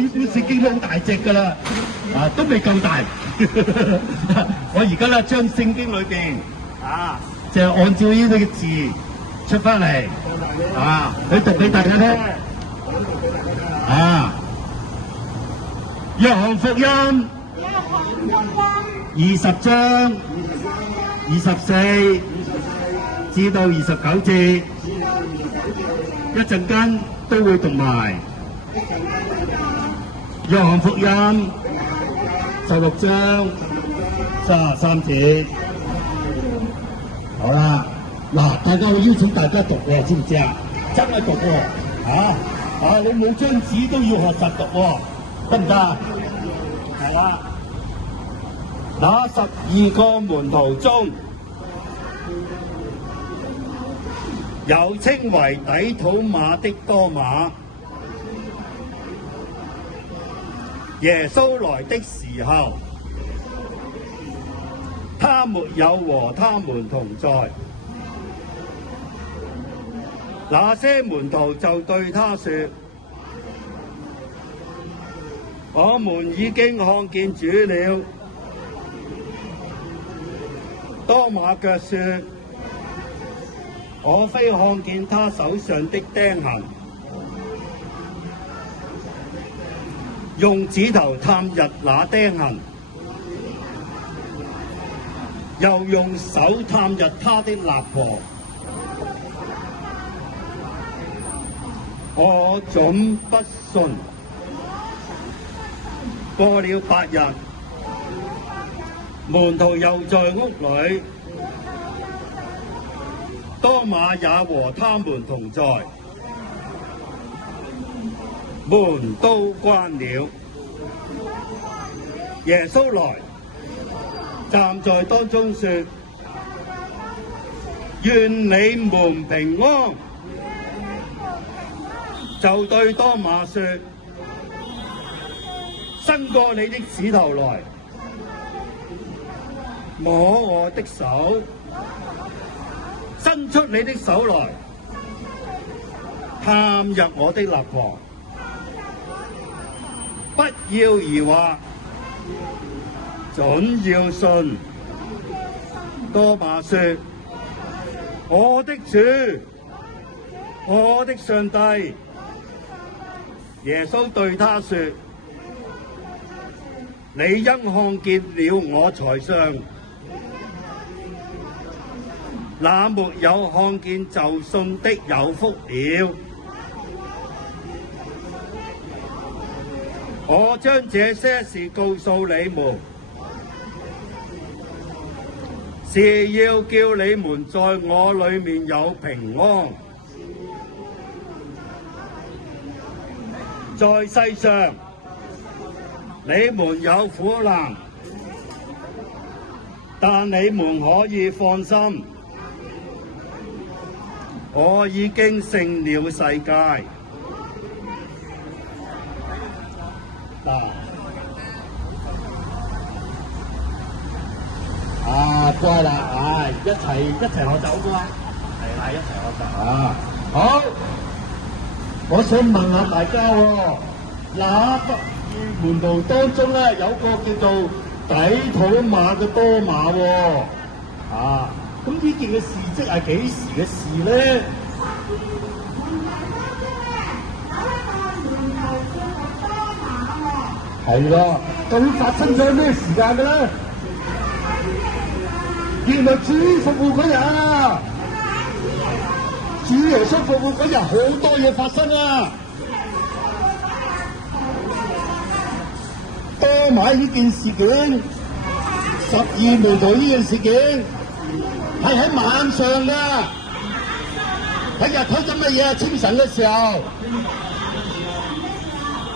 呢本聖經都好大隻㗎啦，都未夠大。我而家咧將聖經裏邊就係按照呢啲嘅字出翻嚟，你讀俾大家聽。約翰福音20章24至到29節，一陣間都會讀埋。約翰福音16章33節。好啦，嗱，大家會邀請大家讀喎，知唔知啊？真係讀喎，你冇張紙都要學習讀喎，得唔得？係啦。那12個門徒中，有稱為底土馬的多馬。耶穌來的時候，他沒有和他們同在。那些門徒就對他說：我們已經看見主了。多馬卻說：我非看見他手上的釘痕，用指頭探入那釘痕，又用手探入他的肋旁，我總不信。過了8日，門徒又在屋裏，多馬也和他們同在，門都關了。耶穌來，站在當中說：願你們平安。就對多馬說：伸過你的指頭來，摸我的手，伸出你的手來，探入我的肋旁，不要疑惑，總要信。多馬說：我的主，我的上帝。耶穌對他說：你因看見了我才信，那沒有看見就信的有福了。我將這些事告訴你們，是要叫你們在我裏面有平安。在世上，你們有苦難，但你們可以放心，我已經勝了世界。乖啦，一齊學習好嘛？係啦，一齊學習好。我想問下大家喎，那門徒當中咧有個叫做底土馬嘅多馬喎，咁呢件嘅事蹟係幾時嘅事咧？係啦，究竟發生咗咩時間嘅咧？原來主復活嗰日啊！主耶穌復活嗰日好多嘢發生啊！多馬呢件事件，12門徒呢件事件係喺晚上㗎，喺日頭做乜嘢？清晨嘅時候，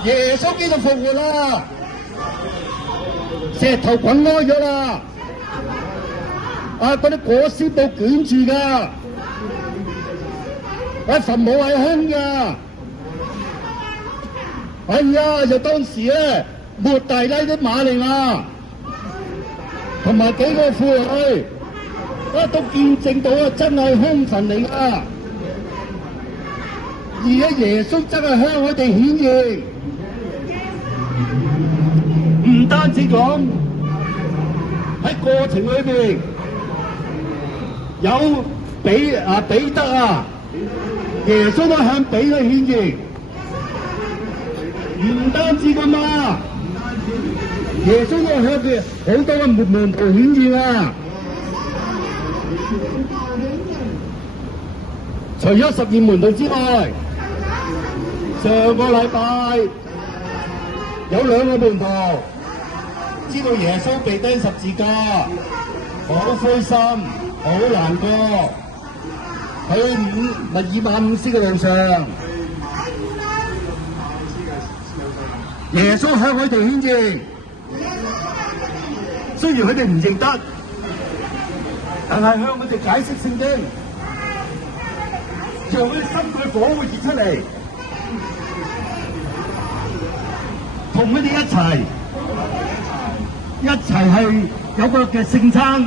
耶穌基督復活啦，石頭滾開咗啦，嗰啲裹屍布捲住㗎。墳墓係空㗎，就當時咧，抹大拉的瑪利亞同埋幾個婦女，都見證到真係空墳嚟㗎。而家耶穌真係向佢哋顯現，唔單止講喺過程裏邊有彼得啊，耶穌都向彼得顯現，唔單止咁啊，耶穌都向佢好多嘅門徒顯現啊。除咗12門徒之外，上個禮拜有2個門徒知道耶穌被釘十字架，好灰心，好難過。喺密爾馬午斯嘅路上，耶穌向佢哋顯現，雖然佢哋唔認得，但係向佢哋解釋聖經，讓佢哋心裏火會熱出嚟，同佢哋一齊係有個嘅聖餐。